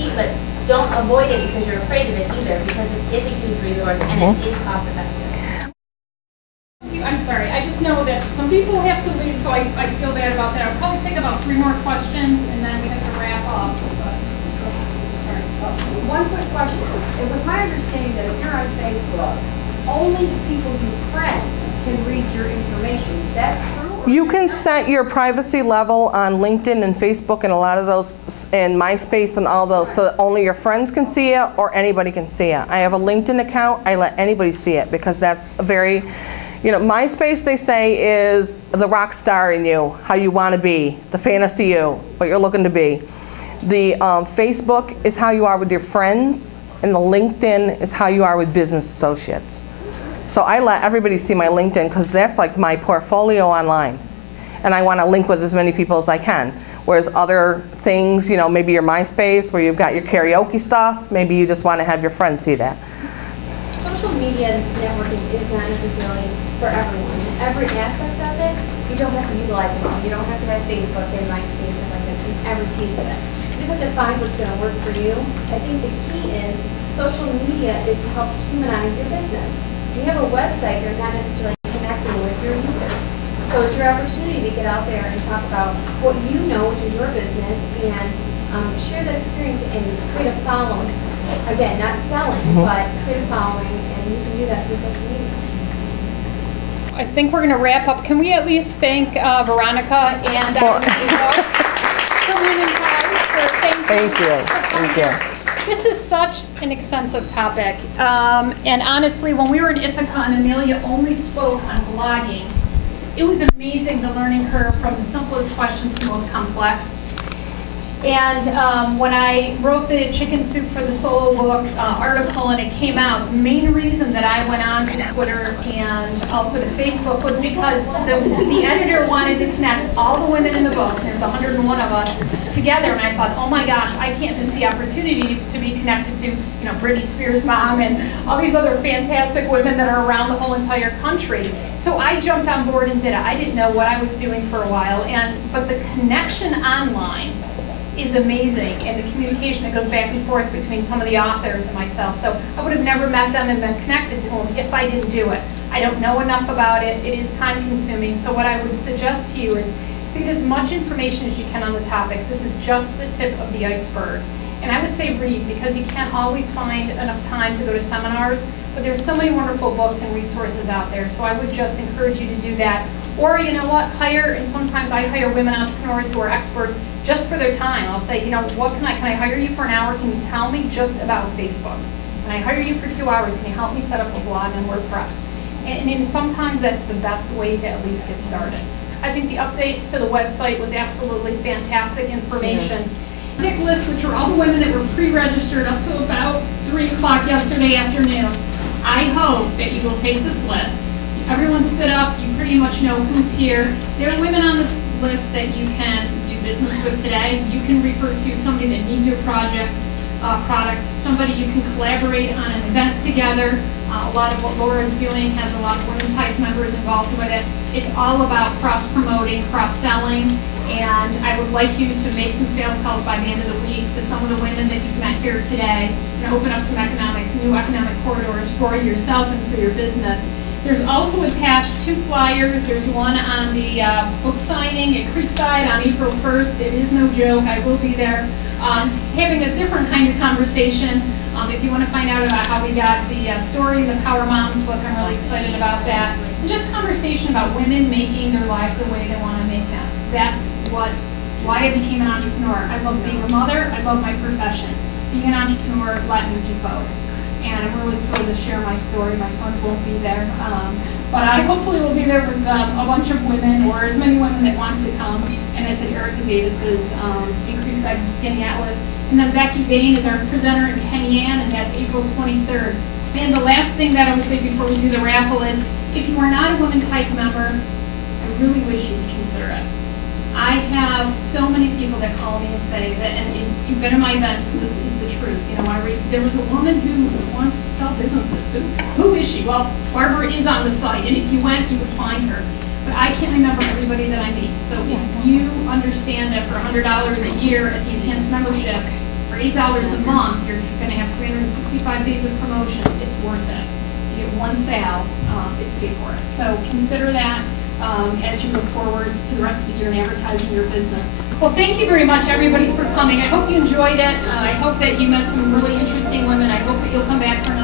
see, but don't avoid it because you're afraid of it either, because it is a huge resource and it is cost effective. I'm sorry, I just know that some people have to leave, so I feel bad about that. I'll probably take about 3 more questions and then we have to wrap up. But, sorry. One quick question. It was my understanding that if you're on Facebook, only the people you friend can read your information. Is that true? You can set your privacy level on LinkedIn and Facebook and a lot of those, and MySpace and all those, so that only your friends can see it or anybody can see it. I have a LinkedIn account. I let anybody see it because that's a very, you know, MySpace, they say, is the rock star in you, how you want to be, the fantasy you, what you're looking to be. The Facebook is how you are with your friends, and the LinkedIn is how you are with business associates. So I let everybody see my LinkedIn because that's like my portfolio online. And I want to link with as many people as I can. Whereas other things, you know, maybe your MySpace where you've got your karaoke stuff, maybe you just want to have your friends see that. Social media networking is not necessarily for everyone. Every aspect of it, you don't have to utilize it all. You don't have to have Facebook and MySpace and like that in every piece of it. You just have to find what's going to work for you. I think the key is social media is to help humanize your business. If you have a website, you're not necessarily connecting with your users. So it's your opportunity to get out there and talk about what you know, which is your business, and share that experience and create a following. Again, not selling, but create a following, and you can do that through social media. I think we're going to wrap up. Can we at least thank Veronica and for WomenTIES? Thank you. Thank you. This is such an extensive topic, and honestly, when we were in Ithaca and Amelia only spoke on blogging, it was amazing the learning curve from the simplest questions to the most complex. And when I wrote the Chicken Soup for the Soul book article and it came out, the main reason that I went on to Twitter and also to Facebook was because the editor wanted to connect all the women in the book, there's 101 of us, together, and I thought, oh my gosh, I can't miss the opportunity to be connected to, you know, Britney Spears' mom and all these other fantastic women that are around the whole entire country. So I jumped on board and did it. I didn't know what I was doing for a while, but the connection online is amazing, and the communication that goes back and forth between some of the authors and myself. So I would have never met them and been connected to them if I didn't do it. I don't know enough about it. It is time consuming. So what I would suggest to you is to get as much information as you can on the topic. This is just the tip of the iceberg. And I would say read, because you can't always find enough time to go to seminars, but there's so many wonderful books and resources out there. So I would just encourage you to do that. Or, you know what, hire, and sometimes I hire women entrepreneurs who are experts just for their time. I'll say, you know, what can I hire you for an hour? Can you tell me just about Facebook? Can I hire you for 2 hours? Can you help me set up a blog on WordPress? And sometimes that's the best way to at least get started. I think the updates to the website was absolutely fantastic information. Pick list, which are all the women that were pre-registered up to about 3 o'clock yesterday afternoon. I hope that you will take this list. Everyone stood up, you pretty much know who's here. There are women on this list that you can do business with today. You can refer to somebody that needs your product, somebody you can collaborate on an event together. A lot of what Laura's doing has a lot of WomenTIES members involved with it. It's all about cross-promoting, cross-selling, and I would like you to make some sales calls by the end of the week to some of the women that you've met here today and open up some new economic corridors for yourself and for your business. There's also attached 2 flyers. There's one on the book signing at Creekside on April 1st. It is no joke. I will be there having a different kind of conversation. If you want to find out about how we got the story in the Power Moms book, I'm really excited about that. And just conversation about women making their lives the way they want to make them. That's why I became an entrepreneur. I love being a mother. I love my profession. Being an entrepreneur let me do both. And I'm really thrilled to share my story. My sons won't be there, but I hopefully will be there with a bunch of women, or as many women that want to come. And it's at Erica Davis's Increased Sight and Skinny Atlas. And then Becky Bain is our presenter in Penny Ann, and that's April 23rd. And the last thing that I would say before we do the raffle is, if you are not a WomenTIES member, I really wish you'd consider it. I have so many people that call me and say that, and you've been to my events, and this is the truth. You know, there was a woman who wants to sell businesses. Who is she? Well, Barbara is on the site, and if you went, you would find her. But I can't remember everybody that I meet. So if you understand that for $100 a year at the enhanced membership, or $8 a month, you're going to have 365 days of promotion. It's worth it. You get one sale, it's paid for it. So consider that as you look forward to the rest of the year in advertising your business. Well, thank you very much, everybody, for coming. I hope you enjoyed it. I hope that you met some really interesting women. I hope that you'll come back for another